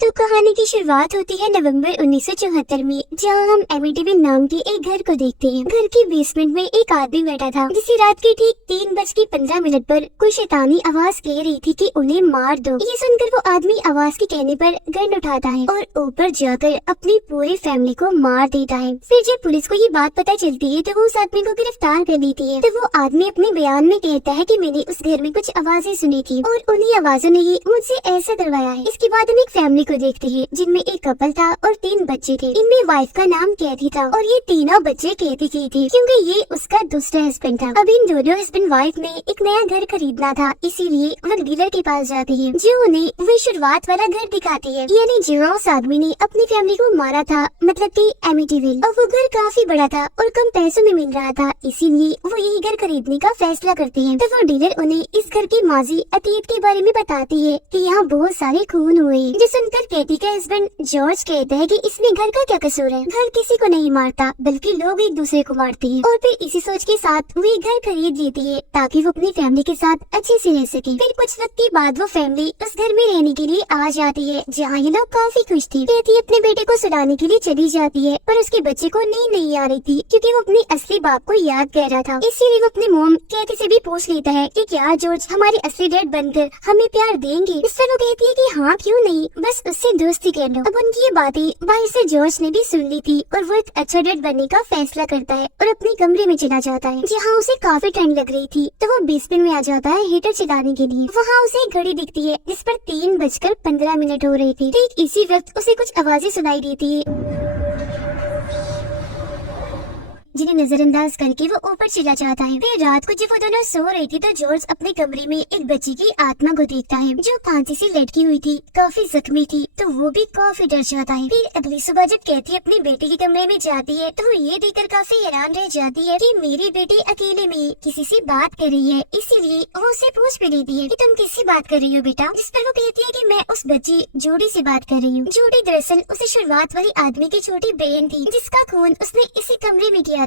तो कहानी की शुरुआत होती है नवंबर 1974 में, जहां हम एमिटिविल नाम के एक घर को देखते हैं। घर के बेसमेंट में एक आदमी बैठा था, जिसे रात के ठीक 3:15 पर कोई शैतानी आवाज कह रही थी कि उन्हें मार दो। ये सुनकर वो आदमी आवाज के कहने पर गन उठाता है और ऊपर जाकर अपनी पूरी फैमिली को मार देता है। फिर जब पुलिस को ये बात पता चलती है तो वो उस आदमी को गिरफ्तार कर लेती है। तो वो आदमी अपने बयान में कहता है कि मैंने उस घर में कुछ आवाजें सुनी थी और उन्हीं आवाजों ने ही मुझसे ऐसा डरवाया है। इसके बाद हम एक फैमिली को देखते हैं, जिनमें एक कपल था और 3 बच्चे थे। इनमें वाइफ का नाम कैथी था और ये तीनों बच्चे कैथी के थे, क्योंकि ये उसका दूसरा हस्बैंड था। अब इन दोनों हस्बैंड वाइफ ने एक नया घर खरीदना था, इसीलिए वो डीलर के पास जाती है, जो उन्हें वो शुरुआत वाला घर दिखाती है। यानी जो उस आदमी ने अपनी फैमिली को मारा था, मतलब की एमिटिविल। और वो घर काफी बड़ा था और कम पैसों में मिल रहा था, इसीलिए वो यही घर खरीदने का फैसला करते हैं। तो वो डीलर उन्हें इस घर की माजी अतीत के बारे में बताती है कि यहाँ बहुत सारे खून हुए। जो सुनकर कैथी का हस्बैंड जॉर्ज कहता है कि इसमें घर का क्या कसूर है, घर किसी को नहीं मारता बल्कि लोग एक दूसरे को मारते हैं। और फिर इसी सोच के साथ वो एक घर खरीद लेती है ताकि वो अपनी फैमिली के साथ अच्छे से रह सके। फिर कुछ वक्त के बाद वो फैमिली उस घर में रहने के लिए आ जाती है, जहाँ ये लोग काफी खुश थी। कैथी अपने बेटे को सुलाने के लिए चली जाती है, पर उसके बच्चे को नींद नहीं आ रही थी, क्योंकि वो अपने असली बाप को याद कर रहा था। इसीलिए वो अपनी मोम कैथी से भी पूछ लेता है कि क्या जॉर्ज हमारे असली डैड बनकर हमें प्यार देंगे। इस पर वो कहती है कि हाँ क्यों नहीं, बस उससे दोस्ती कर लो। अब उनकी ये बातें बाहर से जॉर्ज ने भी सुन ली थी और वो एक अच्छा डैड बनने का फैसला करता है और अपने कमरे में चला जाता है, जहाँ उसे काफी ठंड लग रही थी। तो वो बेसमेंट में आ जाता है हीटर चलाने के लिए। वहाँ उसे एक घड़ी दिखती है जिस पर 3:15 हो रही थी। ठीक इसी वक्त उसे कुछ आवाजें सुनाई देती है, जिन्हें नजरअंदाज करके वो ऊपर चला जाता है। फिर रात को जब वो दोनों सो रही थी तो जॉर्ज अपने कमरे में एक बच्ची की आत्मा को देखता है, जो फांसी से लटकी हुई थी, काफी जख्मी थी। तो वो भी काफी डर जाता है। फिर अगली सुबह जब कैथी अपने बेटे के कमरे में जाती है तो वो ये देखकर काफी हैरान रह जाती है कि मेरी बेटी अकेले में किसी से बात कर रही है। इसीलिए वो उसे पूछ भी लेती है कि तुम किससे बात कर रही हो बेटा, जिस पर वो कहती है कि मैं उस बच्ची जूडी से बात कर रही हूँ। जूडी दरअसल उसे शुरुआत वाली आदमी की छोटी बहन थी, जिसका खून उसने इसी कमरे में किया था।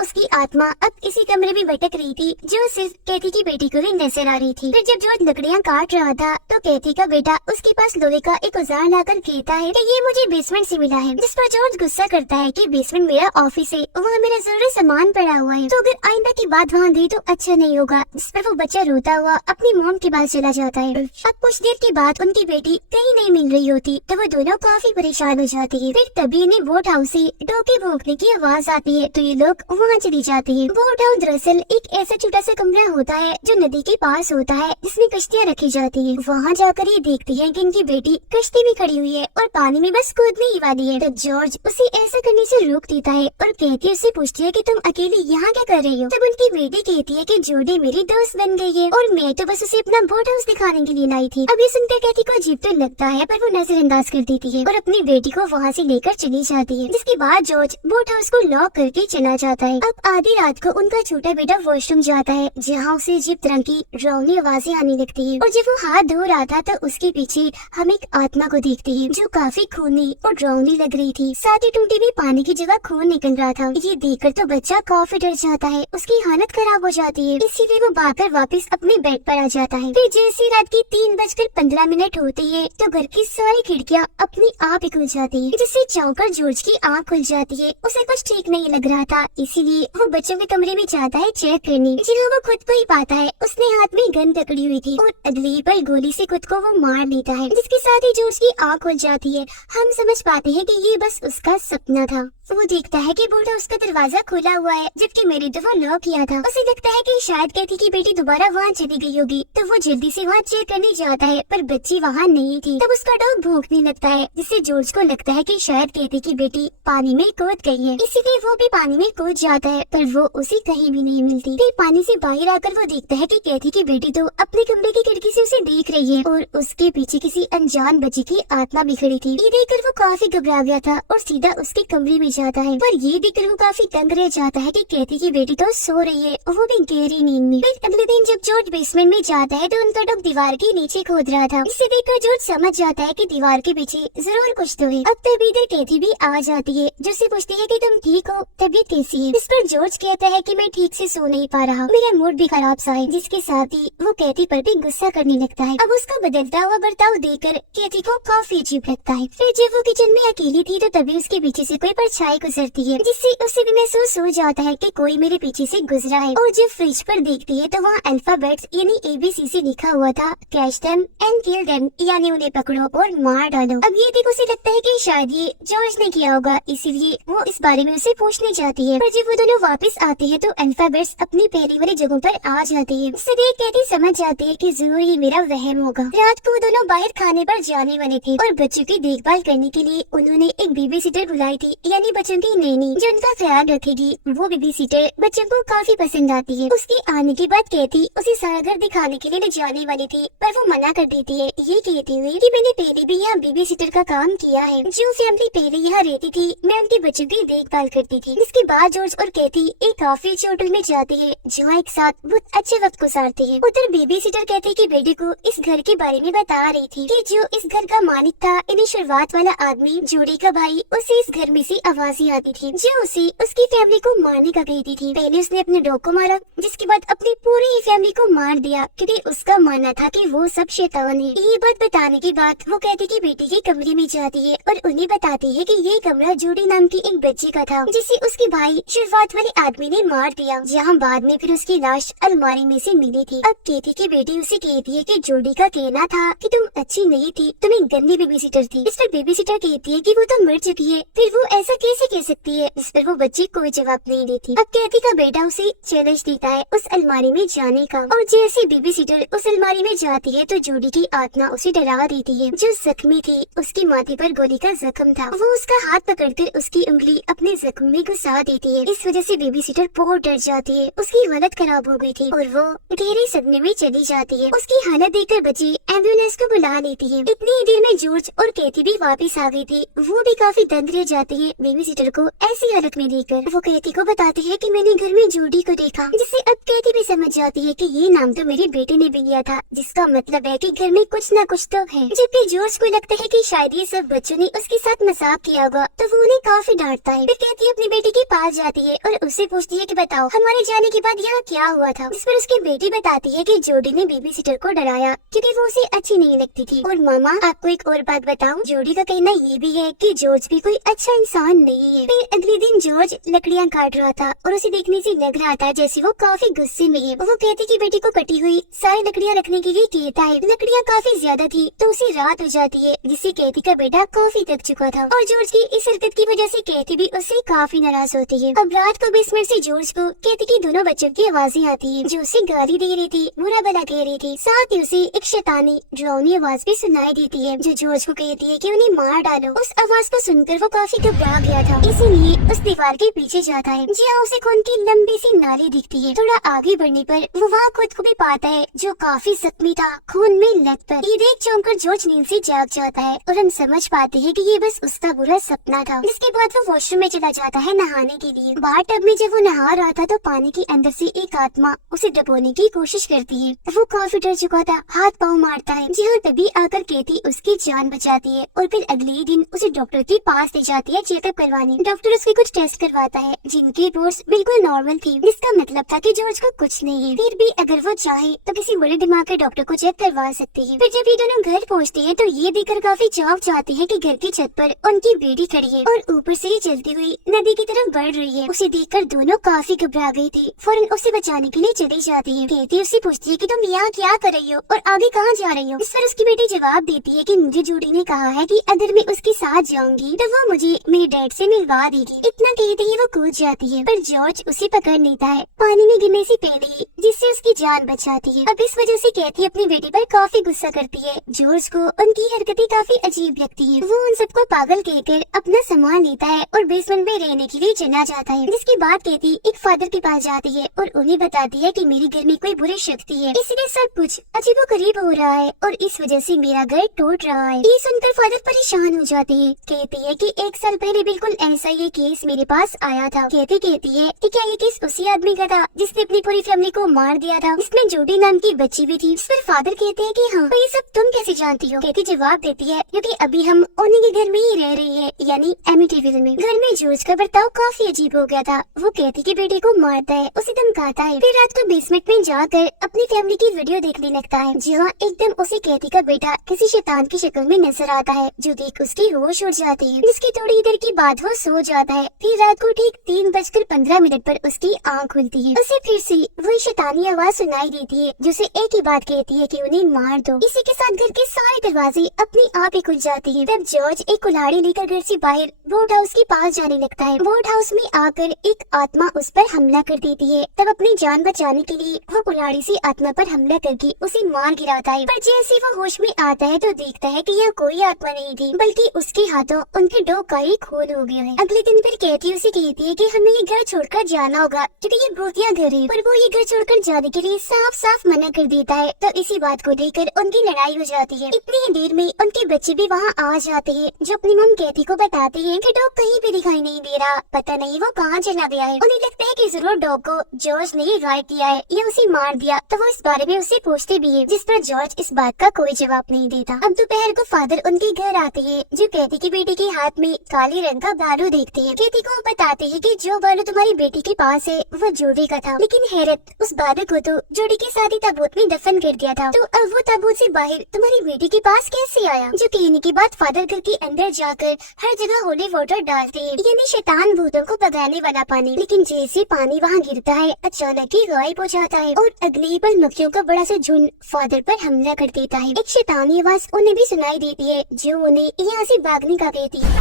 उसकी आत्मा अब इसी कमरे में भटक रही थी, जो सिर्फ कैथी की बेटी को ही नजर आ रही थी। फिर जब जॉर्ज लकड़ियाँ काट रहा था तो कैथी का बेटा उसके पास लोहे का एक औजार लाकर कहता है कि ये मुझे बेसमेंट से मिला है, जिस पर जॉर्ज गुस्सा करता है कि बेसमेंट मेरा ऑफिस है, वहाँ मेरा जरूरी सामान पड़ा हुआ है, तो अगर आइंदा की बात वहाँ गई तो अच्छा नहीं होगा। जिस पर वो बच्चा रोता हुआ अपनी मॉम के पास चला जाता है। अब कुछ देर के बाद उनकी बेटी कहीं नहीं मिल रही होती, तो वो दोनों काफी परेशान हो जाती है। फिर तभी इन्हें बोट हाउस से डोके भोंकने की आवाज आती है, तो ये लोग वहाँ चली जाती है। बोट हाउस दरअसल एक ऐसा छोटा सा कमरा होता है जो नदी के पास होता है, जिसमें कश्तियाँ रखी जाती है। वहाँ जाकर ये देखती है कि इनकी बेटी कश्ती में खड़ी हुई है और पानी में बस कूदने ही वाली है। तो जॉर्ज उसे ऐसा करने से रोक देता है और कैथी उससे पूछती है कि तुम अकेली यहाँ क्या कर रही हो। तब उनकी बेटी कहती है कि जूडी मेरी दोस्त बन गई है और मैं तो बस उसे अपना बोट हाउस दिखाने के लिए लाई थी। अब ये सुनकर कैथी को अजीब तो लगता है, पर वो नजरअंदाज कर देती है और अपनी बेटी को वहाँ से लेकर चली जाती है। जिसके बाद जॉर्ज बोट हाउस को लॉक करके चला जाता है। अब आधी रात को उनका छोटा बेटा वॉशरूम जाता है, जहाँ उसे अजीब तरह की डरावनी आवाजें आने लगती है। और जब वो हाथ धो रहा था तो उसके पीछे हम एक आत्मा को देखते हैं, जो काफी खूनी और डरावनी लग रही थी। साथ ही टूटी में पानी की जगह खून निकल रहा था। ये देखकर तो बच्चा काफी डर जाता है, उसकी हालत खराब हो जाती है। इसीलिए वो भागकर वापस अपने बेड पर आ जाता है। फिर जैसे रात की 3:15 होती है तो घर की सारी खिड़कियाँ अपने आप ही खुल जाती है, जिससे चाहकर जॉर्ज की आँख खुल जाती है। उसे कुछ ठीक नहीं लग रहा था, इसीलिए वो बच्चों के कमरे में जाता है चेक करने, जहाँ वो खुद को ही पाता है उसने हाथ में गन पकड़ी हुई थी और अगली पर गोली से खुद को वो मार लेता है, जिसके साथ ही जॉर्ज की आँख खुल जाती है। हम समझ पाते हैं कि ये बस उसका सपना था। वो देखता है कि बूढ़ा उसका दरवाजा खुला हुआ है, जबकि मेरी तो वो लॉक किया था। उसे लगता है कि शायद कैथी की बेटी दोबारा वहाँ चली गई होगी, तो वो जल्दी से वहाँ चेक करने जाता है, पर बच्ची वहाँ नहीं थी। तब उसका डॉग भौंकने लगता है, जिससे जॉर्ज को लगता है कि शायद कैथी की बेटी पानी में कूद गई है, इसीलिए वो भी पानी में कूद जाता है, पर वो उसे कहीं भी नहीं मिलती। फिर पानी से बाहर आकर वो देखता है कि कैथी की बेटी तो अपने कमरे की खिड़की से उसे देख रही है और उसके पीछे किसी अनजान बच्ची की आत्मा भी खड़ी थी। ये देखकर वो काफी घबरा गया था और सीधा उसके कमरे में जाता है। पर ये देखकर वो काफी तंग रह जाता है कि कैथी की बेटी तो सो रही है, वो भी गहरी नींद में। फिर अगले दिन जब जॉर्ज बेसमेंट में जाता है तो उनका डॉग दीवार के नीचे खोद रहा था। इसे देखकर जॉर्ज समझ जाता है कि दीवार के पीछे जरूर कुछ तो है। अब तभी इधर कैथी भी आ जाती है, जो उससे पूछती है कि तुम ठीक हो, तबीयत कैसी है। इस पर जॉर्ज कहता है कि मैं ठीक से सो नहीं पा रहा, मेरा मूड भी खराब सा है, जिसके साथ ही वो कैथी पर भी गुस्सा करने लगता है। अब उसका बदलता हुआ बर्ताव देखकर कैथी को काफी अजीब लगता है। फिर जब वो किचन में अकेली थी तो तभी उसके पीछे से कोई परछाई गुजरती है, जिससे उसे भी महसूस हो जाता है कि कोई मेरे पीछे से गुजरा है। और जब फ्रिज पर देखती है तो वहाँ अल्फाबेट्स यानी ABC से लिखा हुआ था, catch them and kill them, यानी उन्हें पकड़ो और मार डालो। अब ये देख उसे लगता है कि शायद ये जॉर्ज ने किया होगा, इसीलिए वो इस बारे में उसे पूछने जाती है। पर जब वो दोनों वापस आते हैं तो अल्फाबेट्स अपनी पहली वाली जगहों पर आ जाते हैं। इससे देख कैथी समझ जाती है कि जरूर ये मेरा वहम होगा। रात को वो दोनों बाहर खाने पर जाने वाले थे और बच्चों की देखभाल करने के लिए उन्होंने एक बेबी सीटर बुलाई थी, यानी बच्चों की नैनी, जो उनका ख्याल रखेगी। वो बेबी सीटर बच्चों को काफी पसंद आती है। उसके आने के बाद कैथी उसे सारा घर दिखाने के लिए ले जाने वाली थी, पर वो मना कर देती है, ये कहती हुई कि मैंने पहले भी यहाँ बेबी सीटर का काम किया है। जो फैमिली पहले यहाँ रहती थी, मैं उनके बच्चों की देखभाल करती थी। इसके बाद जॉर्ज और कैथी एक काफी अच्छे होटल में जाती है, जहाँ एक साथ बहुत अच्छे वक्त गुजारते हैं। उधर बेबी सीटर कैथी की बेटी को इस घर के बारे में बता रही थी कि जो इस घर का मालिक था, इन्हें शुरुआत वाला आदमी जोड़ी का भाई, उसे इस घर में से आवाजें आती थी जो उसे उसकी फैमिली को मारने का कहती थी। पहले उसने अपने डॉग को मारा, जिसके बाद अपनी पूरी फैमिली को मार दिया, क्योंकि उसका मानना था कि वो सब शैतान है। ये बात बताने के बाद वो कैथी की बेटी के कमरे में जाती है और उन्हें बताती है कि ये कमरा जोड़ी नाम की एक बच्ची का था, जिसे उसके भाई शुरुआत वाले आदमी ने मार दिया, जहाँ बाद में फिर उसकी लाश अलमारी में से मिली थी। अब कैथी की बेटी उसे कहती है कि जोड़ी का कहना था कि तुम अच्छी नहीं थी, तुम एक गंदी बेबी सीटर थी। इस पर बेबी सीटर कहती है कि वो तो मर चुकी है, फिर वो ऐसा कैसे कह सकती है। इस पर वो बच्ची कोई जवाब नहीं देती। अब कैथी का बेटा उसे चैलेंज देता है उस अलमारी में जाने का, और जैसे बेबी सीटर उस अलमारी में जाती है तो जोड़ी की आत्मा उसे डरा देती है। जो जख्मी थी, उसके माथे पर गोली का जख्म था, वो उसका हाथ पकड़कर उसकी उंगली अपने जख्म में घुसा देती है। इस वजह से बेबी सीटर बहुत डर जाती है, उसकी हालत खराब हो गई थी और वो गहरे सदमे में चली जाती है। उसकी हालत देखकर बच्ची एम्बुलेंस को बुला लेती है। इतनी ही देर में जॉर्ज और कैथी भी वापस आ गई थी। वो भी काफी तंग रह जाती है बेबी सीटर को ऐसी हालत में देखकर। वो कैथी को बताती है कि मैंने घर में जोड़ी को देखा, जिससे अब कैथी भी समझ जाती है कि ये नाम तो मेरे बेटे ने भी लिया था, जिसका मतलब है कि घर में कुछ न कुछ तो है। जबकि जॉर्ज को लगता है कि शायद ये सब बच्चों ने उसके साथ मजाक किया होगा, तो वो उन्हें काफी डांटता है। फिर कैथी अपनी बेटी के पास जाती है और उससे पूछती है कि बताओ हमारे जाने के बाद यहाँ क्या हुआ था। इस पर उसकी बेटी बताती है कि जोड़ी ने बेबी सीटर को डराया क्योंकि वो उसे अच्छी नहीं लगती थी। और मामा आपको एक और बात बताऊं, जोड़ी का कहना ये भी है कि जॉर्ज भी कोई अच्छा इंसान नहीं है। फिर अगले दिन जॉर्ज लकड़ियाँ काट रहा था और उसे देखने से लग रहा था जैसे वो काफी गुस्से में है। वो कैथी की बेटी को कटी हुई सारी लकड़ियाँ रखने के लिए कहता है। लकड़ियाँ काफी ज्यादा थी तो उसे रात हो जाती है, जिससे कैथी का बेटा काफी थक चुका था और जॉर्ज की इस हरकत की वजह से कैथी भी उससे काफी नाराज होती है। अब रात को बेसमेंट से जॉर्ज को कैथी की दोनों बच्चों की आवाजें आती है, जो उसे गाली दे रही थी, बुरा भला कह रही थी। साथ ही उसे एक शैतानी डरावनी आवाज भी सुनाई देती है, जो जॉर्ज को कहती है कि उन्हें मार डालो। उस आवाज को सुनकर वो काफी घबरा गया था, इसीलिए उस दीवार के पीछे जाता है, जहाँ उसे खून की लंबी सी नाली दिखती है। थोड़ा आगे बढ़ने पर वो वहाँ खुद को भी पाता है, जो काफी जख्मी था, खून में लथपथ। ये देख चौंक कर जॉर्ज नींद से जाग जाता है और हम समझ पाते हैं कि ये बस उसका बुरा सपना था। इसके बाद वो वॉशरूम में चला जाता है नहाने के लिए। बाथ टब में जब वो नहा रहा था तो पानी के अंदर से एक आत्मा उसे डबोने की कोशिश करती है। वो काफी डर चुका था, हाथ पाँव मारता है, जहाँ तभी आकर कैथी उसकी जान बचाती है और फिर अगले ही दिन उसे डॉक्टर के पास ले जाती है चेकअप करवाने। डॉक्टर उसके कुछ टेस्ट करवाता है, जिनकी रिपोर्ट्स बिल्कुल नॉर्मल थी, जिसका मतलब था कि जॉर्ज को कुछ नहीं है। फिर भी अगर वो चाहे तो किसी बड़े दिमाग के डॉक्टर को चेक करवा सकती है। फिर जब ये दोनों घर पहुँचते हैं तो ये देखकर काफी चौंक जाते हैं कि घर की छत पर उनकी बेटी खड़ी है और ऊपर से ही चलती हुई नदी की तरफ बढ़ रही है। उसे देखकर दोनों काफी घबरा गई थी, फौरन उसे बचाने के लिए चली जाती है। कैथी उससे पूछती है कि तुम यहाँ क्या कर रही हो और आगे कहाँ जा रही हो। इस पर उसकी बेटी जवाब देती है कि मुझे जोड़ी ने कहा है कि अगर मैं उसके साथ जाऊंगी तो वो मुझे मेरे डैड से मिलवा देगी। इतना कहते ही वो कूद जाती है, पर जॉर्ज उसे पकड़ लेता है पानी में गिरने से पहले ही, जिससे उसकी जान बच जाती है। अब इस वजह से कैथी अपनी बेटी पर काफी गुस्सा करती है। जॉर्ज को उनकी हरकतें काफी अजीब लगती है। वो उन सबको पागल कहकर अपना सामान लेता है और बेसमेंट में रहने के लिए चला जाता है। जिसके बाद कैथी एक फादर के पास जाती है और उन्हें बताती है कि मेरे घर में कोई बुरी शक्ति है, इसलिए सब कुछ अजीबोगरीब हो रहा है और इस वजह से मेरा घर टूट रहा है। ये सुनकर फादर परेशान हो जाते हैं। कहते हैं कि 1 साल पहले बिल्कुल बिल्कुल ऐसा ये केस मेरे पास आया था। कहती है कि क्या ये केस उसी आदमी का था जिसने अपनी पूरी फैमिली को मार दिया था, जिसमें जूडी नाम की बच्ची भी थी। इस पर फादर कहते हैं कि हाँ, तो ये सब तुम कैसे जानती हो? कहती जवाब देती है क्योंकि अभी हम उन्हीं के घर में ही रह रही है, यानी एमिटीविल में। घर में जॉर्ज का बर्ताव काफी अजीब हो गया था। वो कहती कि बेटे को मारता है, उसे धमकाता है, फिर रात को बेसमेंट में जाकर अपनी फैमिली की वीडियो देखने लगता है, जहाँ एकदम उसे कहती का बेटा किसी शैतान की शक्ल में नजर आता है, जो देख उसकी होश उड़ जाती है। जिसकी थोड़ी देर की बाद वो सो जाता है। फिर रात को ठीक 3:15 पर उसकी आँख खुलती है। उसे फिर से वही शैतानी आवाज सुनाई देती है, जो उसे एक ही बात कहती है कि उन्हें मार दो। इसी के साथ घर के सारे दरवाजे अपने आप ही खुल जाते हैं। तब जॉर्ज एक कुल्हाड़ी लेकर घर से बाहर बोट हाउस के पास जाने लगता है। बोट हाउस में आकर एक आत्मा उस पर हमला कर देती है। तब अपनी जान बचाने के लिए वो कुल्हाड़ी से आत्मा पर हमला करके उसे मार गिराता है। पर जैसे वो होश में आता है तो देखता है कि यह कोई आत्मा नहीं थी, बल्कि उसके हाथों उनके डॉग का ही खून हो गया है। अगले दिन फिर कैथी उसे कहती है कि हमें ये घर छोड़कर जाना होगा क्योंकि ये भूतिया घर है, पर वो ये घर छोड़कर जाने के लिए साफ साफ मना कर देता है। तो इसी बात को लेकर उनकी लड़ाई हो जाती है। इतनी ही देर में उनके बच्चे भी वहाँ आ जाते हैं, जो अपनी मम कैथी को बताते हैं कि डॉग कहीं भी दिखाई नहीं दे रहा, पता नहीं वो कहाँ चला गया है। उन्हें लगता है कि जरूर डॉग को जॉर्ज ने ही गायब किया है या उसे मार दिया, तो वो इस बारे में उससे पूछते भी है, जिस पर जॉर्ज इस बात का कोई जवाब नहीं देता। अब दोपहर को फादर उनके घर आते हैं, जो कैथी की बेटी के हाथ में काले रंग का बालू देखते हैं। कैथी को बताते हैं कि जो बालू तुम्हारी बेटी के पास है वो जूडी का था, लेकिन हैरत, उस बालू को तो जूडी के साथ ही ताबूत में दफन कर दिया था, तो अब वो ताबूत से बाहर तुम्हारी बेटी के पास कैसे आया? जो कहने के बाद फादर घर के अंदर जाकर हर जगह होली वाटर डालते हैं, यानी शैतान भूतों को भगाने वाला पानी। लेकिन जैसे पानी वहाँ गिरता है अचानक ही गायब हो जाता है और अगले ही पल मक्खियों का बड़ा सा झुंड फादर पर हमला कर देता है। एक शैतानी आवाज उन्हें भी सुनाई देती है, जो उन्हें यहाँ से भागने का कहती है।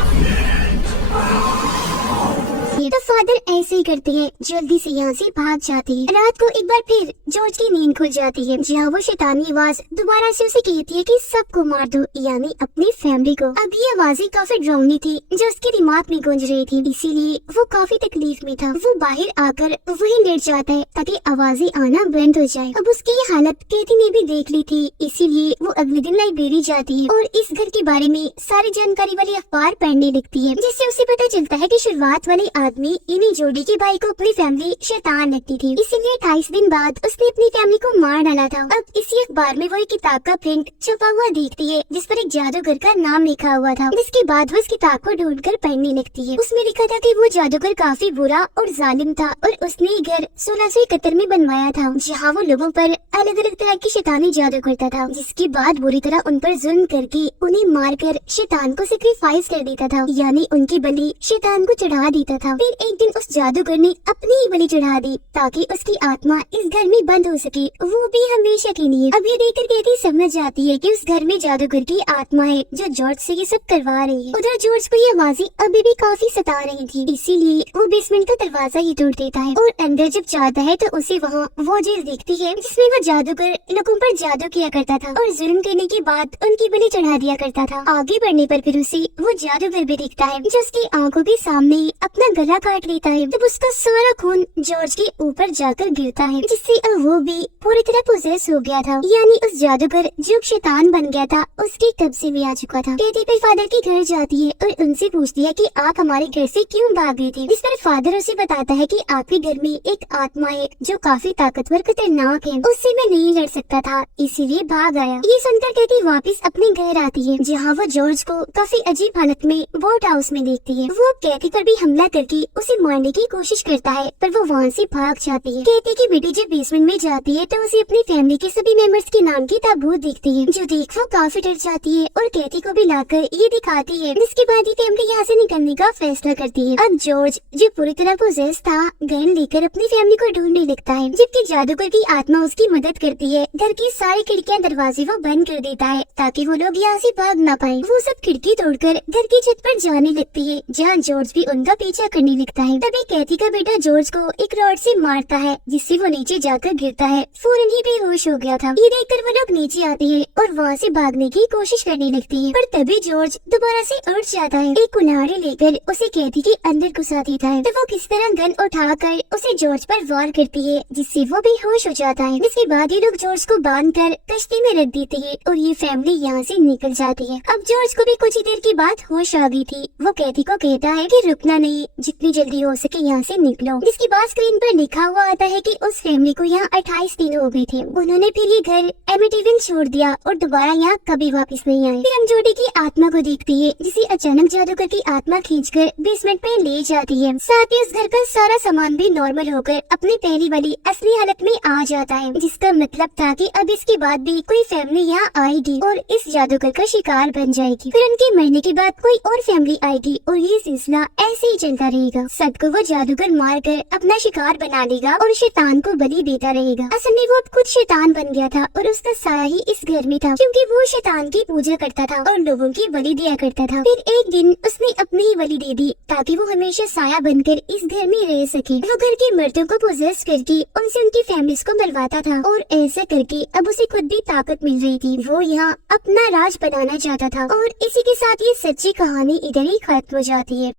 तो फादर ऐसे ही करते हैं, जल्दी से यहाँ से भाग जाते हैं। रात को एक बार फिर जॉर्ज की नींद खुल जाती है, जहाँ वो शैतानी आवाज दोबारा से उसे कहती है कि सबको मार दो, यानी अपनी फैमिली को। अब ये आवाजें काफी डरावनी थी जो उसके दिमाग में गूंज रही थी, इसीलिए वो काफी तकलीफ में था। वो बाहर आकर वहीं लेट जाता है ताकि आवाजें आना बंद हो जाए। अब उसकी ये हालत कैथी ने भी देख ली थी, इसीलिए वो अगले दिन लाइब्रेरी जाती है और इस घर के बारे में सारी जानकारी वाली अखबार पढ़ने लगती है, जिससे उसे पता चलता है कि शुरुआत वाले आदमी इन्हीं जूडी के भाई को अपनी फैमिली शैतान लगती थी, इसीलिए 28 दिन बाद उसने अपनी फैमिली को मार डाला था। अब इसी अखबार में वो एक किताब का प्रिंट छपा हुआ देखती है, जिस पर एक जादूगर का नाम लिखा हुआ था, जिसके बाद वो इस किताब को ढूंढकर पढ़ने लगती है। उसमें लिखा था कि वो जादूगर काफी बुरा और जालिम था और उसने ये घर 1671 में बनवाया था, जहाँ वो लोगों पर अलग अलग तरह की शैतानी जादू करता था, जिसके बाद बुरी तरह उन पर जुल्म करके उन्हें मारकर शैतान को सेक्रीफाइस कर देता था, यानी उनकी बलि शैतान को चढ़ा देता था। फिर एक दिन उस जादूगर ने अपनी ही बलि चढ़ा दी ताकि उसकी आत्मा इस घर में बंद हो सके, वो भी हमेशा के लिए। अब ये देखकर कैथी समझ जाती है कि उस घर में जादूगर की आत्मा है जो जॉर्ज से ये सब करवा रही है। उधर जॉर्ज को ये आवाजें अभी भी काफी सता रही थी, इसीलिए वो बेसमेंट का दरवाजा ही तोड़ देता है और अंदर जब जाता है तो उसे वहाँ वो जेल दिखती है जिसमें वो जादूगर लोगों पर जादू किया करता था और जुल्म करने के बाद उनकी बलि चढ़ा दिया करता था। आगे बढ़ने पर फिर उसे वो जादूगर भी दिखता है जो उसकी आंखों के सामने ही अपना गला काट लेता है। तब उसका सारा खून जॉर्ज के ऊपर जाकर गिरता है, जिससे अब वो भी पूरी तरह पोजेस हो गया था, यानी उस जादूगर जो शैतान बन गया था उसके कब्जे में आ चुका था। कैथी फिर फादर के घर जाती है और उनसे पूछती है कि आप हमारे घर से क्यों भाग गए थे। इस पर फादर उसे बताता है कि आपके घर में एक आत्मा है जो काफी ताकतवर खतरनाक है, उससे मैं नहीं लड़ सकता था, इसीलिए भाग आया। ये सुनकर कैथी वापस अपने घर आती है, जहाँ वो जॉर्ज को काफी अजीब हालत में बोट हाउस में देखती है। वो कैथी पर भी हमला करके उसे मारने की कोशिश करता है, पर वो वहाँ से भाग जाती है। कैथी की बेटी जब बेसमेंट में जाती है तो उसे अपनी फैमिली के सभी मेंबर्स के नाम की ताबूत दिखती है, जो देख वो काफी डर जाती है और कैथी को भी लाकर ये दिखाती है, जिसके बाद ही फैमिली यहाँ से निकलने का फैसला करती है। अब जॉर्ज जो पूरी तरह पोजेस था गन लेकर अपनी फैमिली को ढूंढने लगता है, जबकि जादूगर की आत्मा उसकी मदद करती है। घर की सारी खिड़कियाँ दरवाजे वो बंद कर देता है ताकि वो लोग यहाँ से भाग ना पाए। वो सब खिड़की तोड़कर घर की छत पर जाने लगती है, जहाँ जॉर्ज भी उनका पीछा करने करने लगता है। तभी कैथी का बेटा जॉर्ज को एक रॉड से मारता है, जिससे वो नीचे जाकर गिरता है। फौरन ही बेहोश हो गया था। ये देखकर वो लोग नीचे आते हैं और वहाँ से भागने की कोशिश करने लगते हैं, पर तभी जॉर्ज दोबारा से उठ जाता है। एक कुल्हाड़ी लेकर उसे कैथी के अंदर घुसा देता है। तो वो किस तरह गन उठाकर उसे जॉर्ज पर वार करती है, जिससे वो बेहोश हो जाता है। इसके बाद ये लोग जॉर्ज को बांधकर कश्ती में रख देते हैं और ये फैमिली यहाँ से निकल जाती है। अब जॉर्ज को भी कुछ ही देर के बाद होश आ गई थी। वो कैथी को कहता है कि रुकना नहीं, जितनी जल्दी हो सके यहाँ से निकलो। जिसके बाद स्क्रीन पर लिखा हुआ आता है कि उस फैमिली को यहाँ 28 दिन हो गए थे। उन्होंने फिर ये घर एमिटिविल छोड़ दिया और दोबारा यहाँ कभी वापस नहीं आए। फिर हम जोडी की आत्मा को देखते हैं, जिसे अचानक जादूगर की आत्मा खींचकर बेसमेंट में ले जाती है। साथ ही उस घर का सारा सामान भी नॉर्मल होकर अपनी पहली वाली असली हालत में आ जाता है, जिसका मतलब था कि अब इसके बाद भी कोई फैमिली यहाँ आएगी और इस जादूगर का शिकार बन जाएगी। फिर उनके मरने के बाद कोई और फैमिली आएगी और ये सिलसिला ऐसे ही चलता रहेगा। सबको वो जादूगर मारकर अपना शिकार बना लेगा और शैतान को बलि देता रहेगा। असल में वो खुद शैतान बन गया था और उसका साया ही इस घर में था, क्योंकि वो शैतान की पूजा करता था और लोगों की बलि दिया करता था। फिर एक दिन उसने अपनी ही बलि दे दी ताकि वो हमेशा साया बनकर इस घर में रह सके। वो घर के मर्दों को पोजेस करके उनसे उनकी फैमिलीज को मिलवाता था और ऐसा करके अब उसे खुद भी ताकत मिल रही थी। वो यहाँ अपना राज बनाना चाहता था और इसी के साथ ये सच्ची कहानी इधर ही खत्म हो जाती है।